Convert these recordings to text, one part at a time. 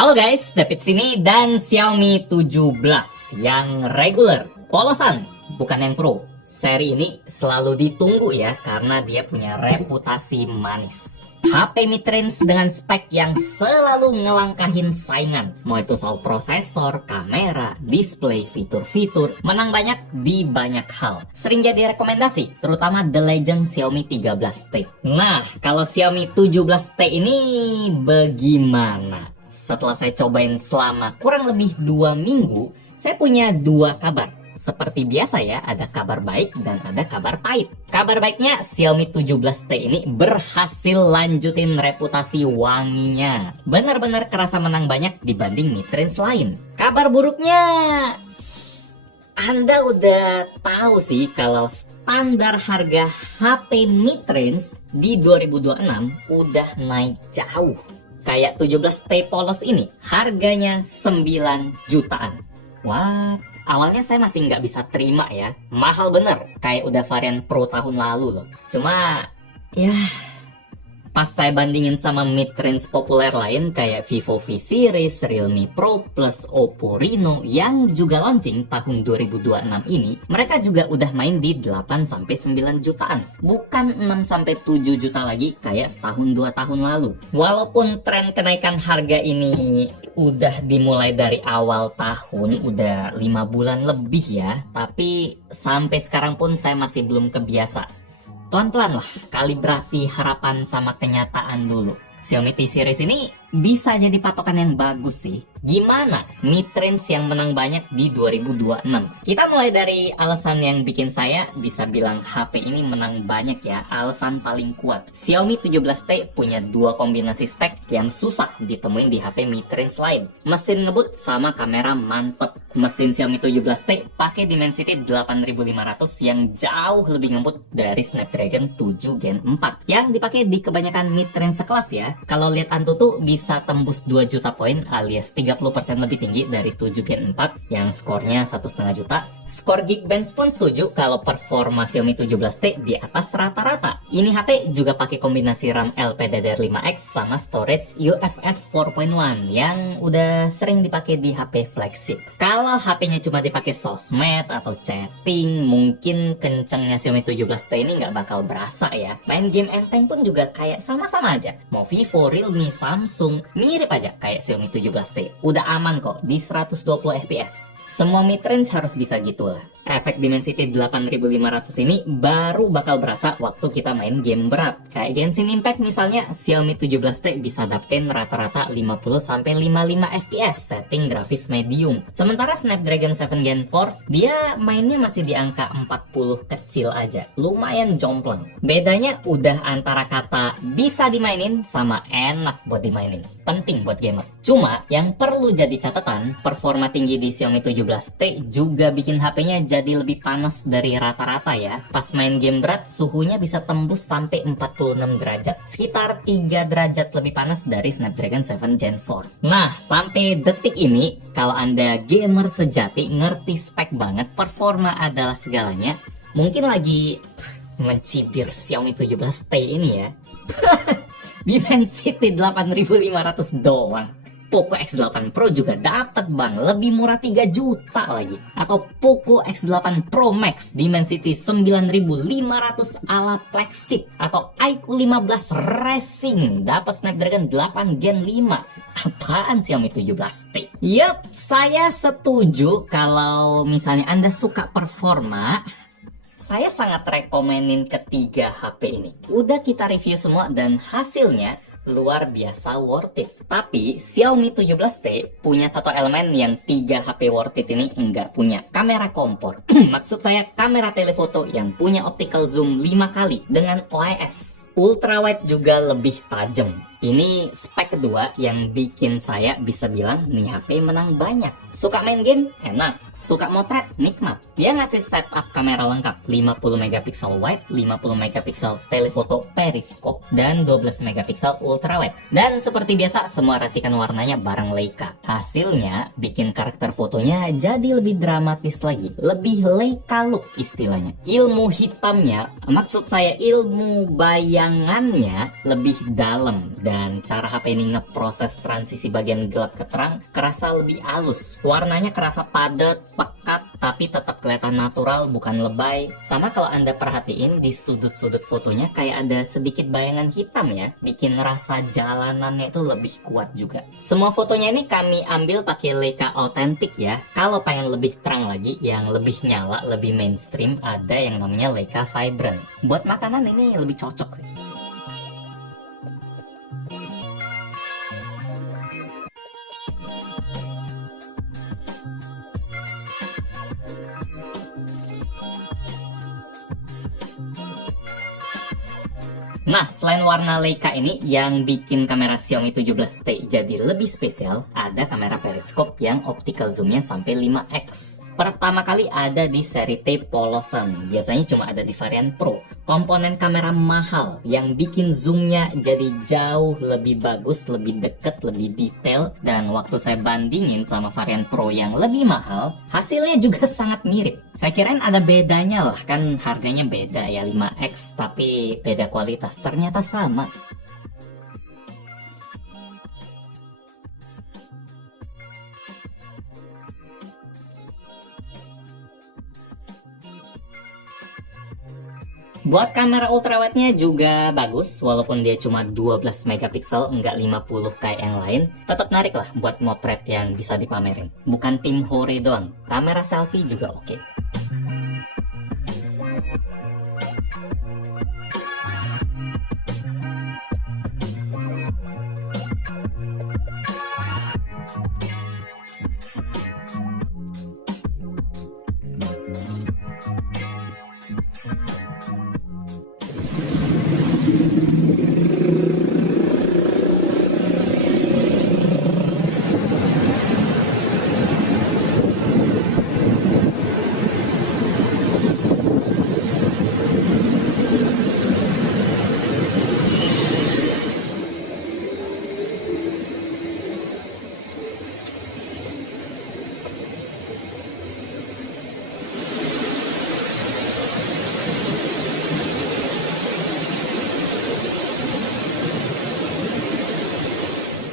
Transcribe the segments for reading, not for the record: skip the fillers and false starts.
Halo guys, David sini dan Xiaomi 17 yang regular, polosan, bukan yang Pro. Seri ini selalu ditunggu ya karena dia punya reputasi manis. HP mid-range dengan spek yang selalu ngelangkahin saingan. Mau itu soal prosesor, kamera, display, fitur-fitur, menang banyak di banyak hal. Sering jadi rekomendasi, terutama The Legend Xiaomi 13T. Nah, kalau Xiaomi 17T ini bagaimana? Setelah saya cobain selama kurang lebih 2 minggu, saya punya 2 kabar. Seperti biasa ya, ada kabar baik dan ada kabar pahit. Kabar baiknya, Xiaomi 17T ini berhasil lanjutin reputasi wanginya. Benar-benar kerasa menang banyak dibanding mid-range lain. Kabar buruknya, Anda udah tahu sih kalau standar harga HP mid-range di 2026 udah naik jauh. Kayak 17T polos ini, harganya 9 jutaan. What? Awalnya saya masih nggak bisa terima ya, mahal bener, kayak udah varian Pro tahun lalu loh. Cuma, ya, pas saya bandingin sama mid-range populer lain kayak Vivo V Series, Realme Pro Plus, Oppo Reno yang juga launching tahun 2026 ini, mereka juga udah main di 8-9 jutaan, bukan 6-7 juta lagi kayak setahun 2 tahun lalu. Walaupun tren kenaikan harga ini udah dimulai dari awal tahun, udah 5 bulan lebih ya, tapi sampai sekarang pun saya masih belum kebiasa. Pelan-pelan lah, kalibrasi harapan sama kenyataan dulu. Xiaomi T Series ini bisa jadi patokan yang bagus sih. Gimana mid-range yang menang banyak di 2026? Kita mulai dari alasan yang bikin saya bisa bilang HP ini menang banyak ya. Alasan paling kuat, Xiaomi 17T punya 2 kombinasi spek yang susah ditemuin di HP mid-range lain. Mesin ngebut sama kamera mantep. Mesin Xiaomi 17T pakai Dimensity 8500 yang jauh lebih ngebut dari Snapdragon 7 Gen 4 yang dipakai di kebanyakan mid-range sekelas ya. Kalau lihat Antutu bisa tembus 2 juta poin alias 30% lebih tinggi dari 7 Gen 4 yang skornya 1,5 juta. Skor Geekbench pun setuju kalau performa Xiaomi 17T di atas rata-rata. Ini HP juga pakai kombinasi RAM LPDDR5X sama storage UFS 4.1 yang udah sering dipakai di HP flagship. Kalau HP-nya cuma dipakai sosmed atau chatting, mungkin kencengnya Xiaomi 17T ini nggak bakal berasa ya. Main game enteng pun juga kayak sama-sama aja. Mau Vivo, Realme, Samsung, mirip aja kayak Xiaomi 17T. Udah aman kok di 120 fps. Semua mid-range harus bisa gitu lah. Efek Dimensity 8500 ini baru bakal berasa waktu kita main game berat. Kayak Genshin Impact misalnya, Xiaomi 17T bisa dapetin rata-rata 50-55 fps setting grafis medium. Sementara Snapdragon 7 Gen 4, dia mainnya masih di angka 40 kecil aja. Lumayan jomplang. Bedanya udah antara kata bisa dimainin sama enak buat dimainin. Penting buat gamer. Cuma yang perlu jadi catatan, performa tinggi di Xiaomi 17T juga bikin HP-nya jadi lebih panas dari rata-rata ya. Pas main game berat, suhunya bisa tembus sampai 46 derajat. Sekitar 3 derajat lebih panas dari Snapdragon 7 Gen 4. Nah, sampai detik ini, kalau Anda gamer sejati, ngerti spek banget, performa adalah segalanya, mungkin lagi mencibir Xiaomi 17T ini ya. Dimensity 8500 doang. Poco X8 Pro juga dapat bang, lebih murah 3 juta lagi. Atau Poco X8 Pro Max Dimensity 9500 ala flagship. Atau iQOO 15 Racing dapat Snapdragon 8 Gen 5. Apaan Xiaomi 17T? Yup, saya setuju kalau misalnya Anda suka performa, saya sangat rekomenin ketiga HP ini. Udah kita review semua dan hasilnya luar biasa worth it. Tapi Xiaomi 17T punya satu elemen yang 3 HP worth it ini enggak punya. Kamera kompor. Maksud saya kamera telefoto yang punya optical zoom 5 kali dengan OIS. Ultrawide juga lebih tajam. Ini spek kedua yang bikin saya bisa bilang nih HP menang banyak. Suka main game? Enak. Suka motret? Nikmat. Dia ngasih setup kamera lengkap, 50 megapiksel wide, 50 megapiksel telefoto periskop, dan 12 megapiksel ultrawide. Dan seperti biasa, semua racikan warnanya bareng Leica. Hasilnya bikin karakter fotonya jadi lebih dramatis lagi, lebih Leica look istilahnya. Ilmu hitamnya, maksud saya ilmu bayang penerangannya lebih dalam, dan cara HP ini ngeproses transisi bagian gelap ke terang kerasa lebih halus. Warnanya kerasa padat, pekat, tapi tetap kelihatan natural, bukan lebay. Sama kalau Anda perhatiin di sudut-sudut fotonya kayak ada sedikit bayangan hitam ya, bikin rasa jalanannya itu lebih kuat juga. Semua fotonya ini kami ambil pakai Leica Authentic ya. Kalau pengen lebih terang lagi, yang lebih nyala, lebih mainstream, ada yang namanya Leica Vibrant. Buat makanan ini lebih cocok sih. Nah, selain warna Leica ini, yang bikin kamera Xiaomi 17T jadi lebih spesial, ada kamera periskop yang optical zoomnya sampai 5x. Pertama kali ada di seri T polosan, biasanya cuma ada di varian Pro. Komponen kamera mahal yang bikin zoomnya jadi jauh lebih bagus, lebih deket, lebih detail. Dan waktu saya bandingin sama varian Pro yang lebih mahal, hasilnya juga sangat mirip. Saya kirain ada bedanya lah, kan harganya beda ya 5x, tapi beda kualitas, ternyata sama. Buat kamera ultrawide-nya juga bagus, walaupun dia cuma 12 megapiksel, enggak 50 kayak yang lain. Tetap narik lah buat motret yang bisa dipamerin. Bukan tim hore doang, kamera selfie juga oke.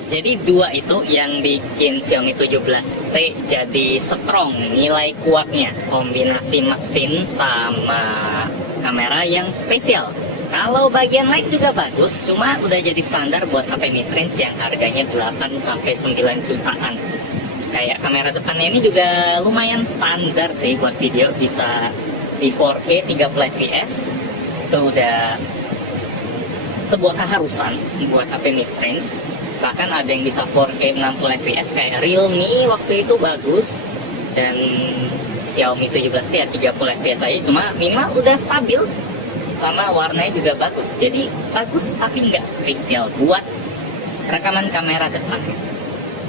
Jadi dua itu yang bikin Xiaomi 17T jadi strong, nilai kuatnya, kombinasi mesin sama kamera yang spesial. Kalau bagian lain juga bagus, cuma udah jadi standar buat HP mid-range yang harganya 8-9 jutaan. Kayak kamera depannya ini juga lumayan standar sih buat video, bisa di 4K 30 fps. Itu udah sebuah keharusan buat HP mid-range. Bahkan ada yang bisa 4K 60 fps kayak Realme waktu itu bagus, dan Xiaomi 17T ya 30 fps aja, cuma minimal udah stabil, sama warnanya juga bagus. Jadi bagus tapi nggak spesial buat rekaman kamera depan.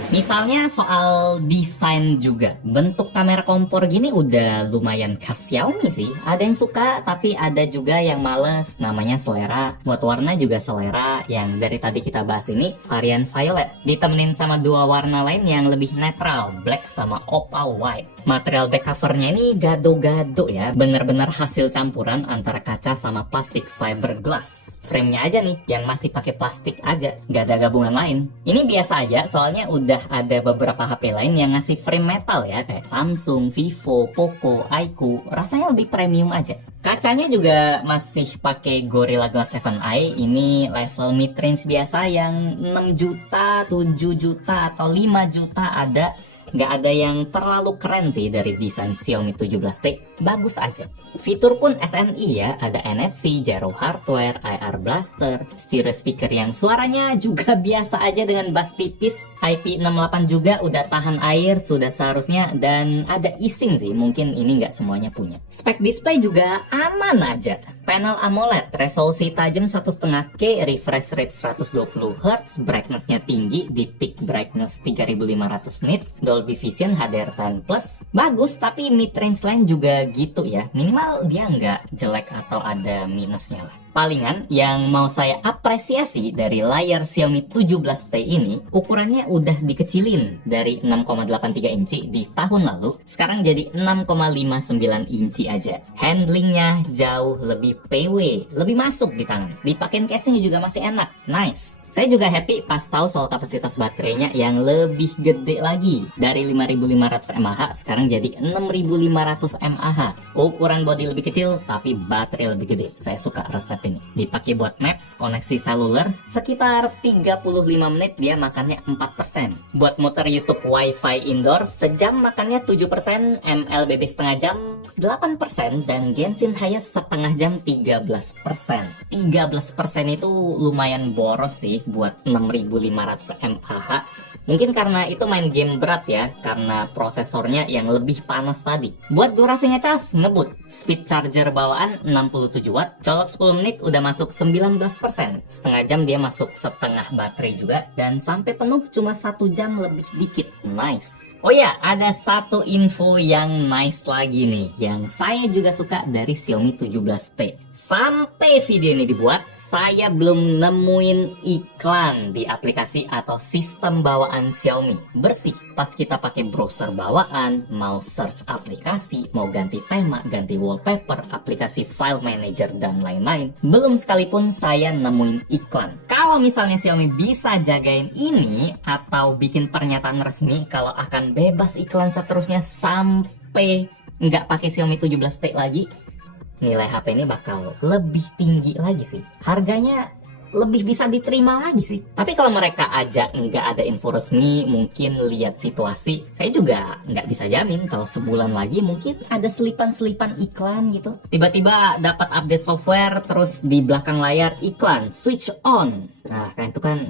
Misalnya soal desain juga, bentuk kamera kompor gini udah lumayan khas Xiaomi sih. Ada yang suka, tapi ada juga yang males, namanya selera. Buat warna juga selera, yang dari tadi kita bahas ini varian violet, ditemenin sama dua warna lain yang lebih netral, black sama opal white. Material back covernya ini gado-gado ya, bener-bener hasil campuran antara kaca sama plastik fiberglass. Framenya aja nih yang masih pakai plastik aja, gak ada gabungan lain. Ini biasa aja, soalnya udah ada beberapa HP lain yang ngasih frame metal ya, kayak Samsung, Vivo, Poco, iQOO, rasanya lebih premium aja. Kacanya juga masih pakai Gorilla Glass 7i, ini level mid-range biasa yang 6 juta, 7 juta, atau 5 juta ada. Nggak ada yang terlalu keren sih dari desain Xiaomi 17T, bagus aja. Fitur pun SNI ya, ada NFC, gyro hardware, IR blaster, stereo speaker yang suaranya juga biasa aja dengan bass tipis, IP68 juga udah tahan air sudah seharusnya, dan ada eSIM sih, mungkin ini nggak semuanya punya. Spek display juga aman aja. Panel AMOLED, resolusi tajam 1,5K, refresh rate 120Hz, brightness-nya tinggi di peak brightness 3500 nits, Dolby Vision HDR10+. Bagus, tapi mid-range lain juga gitu ya. Minimal dia nggak jelek atau ada minusnya lah. Palingan yang mau saya apresiasi dari layar Xiaomi 17T ini, ukurannya udah dikecilin dari 6,83 inci di tahun lalu, sekarang jadi 6,59 inci aja. Handlingnya jauh lebih PW, lebih masuk di tangan. Dipakein casing juga masih enak, nice. Saya juga happy pas tahu soal kapasitas baterainya yang lebih gede lagi. Dari 5500 mAh sekarang jadi 6500 mAh. Ukuran bodi lebih kecil tapi baterai lebih gede. Saya suka resep ini. Dipakai buat maps, koneksi seluler, sekitar 35 menit dia makannya 4%. Buat muter YouTube Wi-Fi indoor, sejam makannya 7%, MLBB setengah jam 8%, dan Genshin Highest setengah jam 13%. 13% itu lumayan boros sih buat 6500 mAh. Mungkin karena itu main game berat ya, karena prosesornya yang lebih panas tadi. Buat durasi ngecas, ngebut. Speed charger bawaan 67 watt, colok 10 menit udah masuk 19%. Setengah jam dia masuk setengah baterai juga, dan sampai penuh cuma 1 jam lebih dikit. Nice. Oh ya, ada satu info yang nice lagi nih, yang saya juga suka dari Xiaomi 17T. Sampai video ini dibuat, saya belum nemuin iklan di aplikasi atau sistem bawaan Xiaomi. Bersih pas kita pakai browser bawaan, mau search aplikasi, mau ganti tema, ganti wallpaper, aplikasi file manager, dan lain-lain. Belum sekalipun saya nemuin iklan. Kalau misalnya Xiaomi bisa jagain ini, atau bikin pernyataan resmi kalau akan bebas iklan seterusnya sampai nggak pakai Xiaomi 17T lagi, nilai HP ini bakal lebih tinggi lagi sih. Harganya lebih bisa diterima lagi sih. Tapi kalau mereka aja nggak ada info resmi, mungkin lihat situasi, saya juga nggak bisa jamin kalau sebulan lagi mungkin ada selipan-selipan iklan gitu. Tiba-tiba dapat update software, terus di belakang layar iklan, switch on. Nah, kan itu kan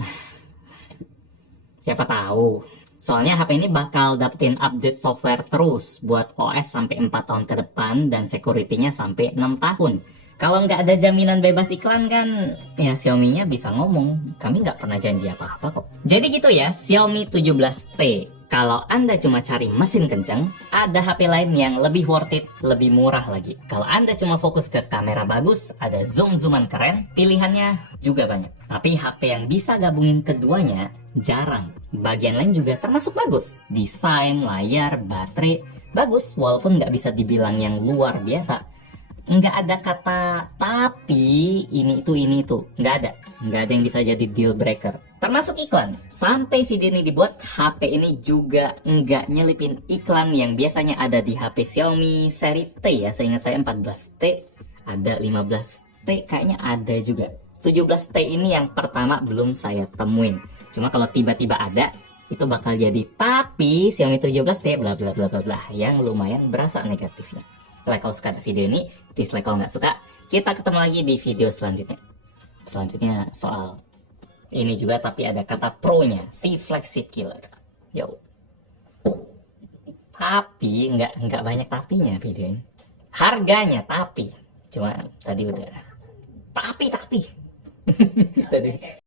siapa tahu. Soalnya HP ini bakal dapetin update software terus buat OS sampai 4 tahun ke depan, dan security-nya sampai 6 tahun. Kalau nggak ada jaminan bebas iklan kan, ya Xiaomi-nya bisa ngomong, kami nggak pernah janji apa-apa kok. Jadi gitu ya, Xiaomi 17T. Kalau Anda cuma cari mesin kenceng, ada HP lain yang lebih worth it, lebih murah lagi. Kalau Anda cuma fokus ke kamera bagus, ada zoom-zooman keren, pilihannya juga banyak. Tapi HP yang bisa gabungin keduanya, jarang. Bagian lain juga termasuk bagus. Desain, layar, baterai, bagus walaupun nggak bisa dibilang yang luar biasa. Nggak ada kata tapi ini itu nggak ada yang bisa jadi deal breaker, termasuk iklan. Sampai video ini dibuat, HP ini juga nggak nyelipin iklan yang biasanya ada di HP Xiaomi seri T ya. Seingat saya 14T, ada 15T kayaknya ada juga. 17T ini yang pertama belum saya temuin. Cuma kalau tiba-tiba ada, itu bakal jadi tapi Xiaomi 17T bla bla bla bla bla, yang lumayan berasa negatifnya. Like kalau suka video ini, dislike kalau nggak suka. Kita ketemu lagi di video selanjutnya. Selanjutnya soal ini juga, tapi ada kata pro-nya, si flagship killer. Yo. Tapi nggak banyak tapinya video ini. Harganya tapi, cuma tadi udah tapi tadi.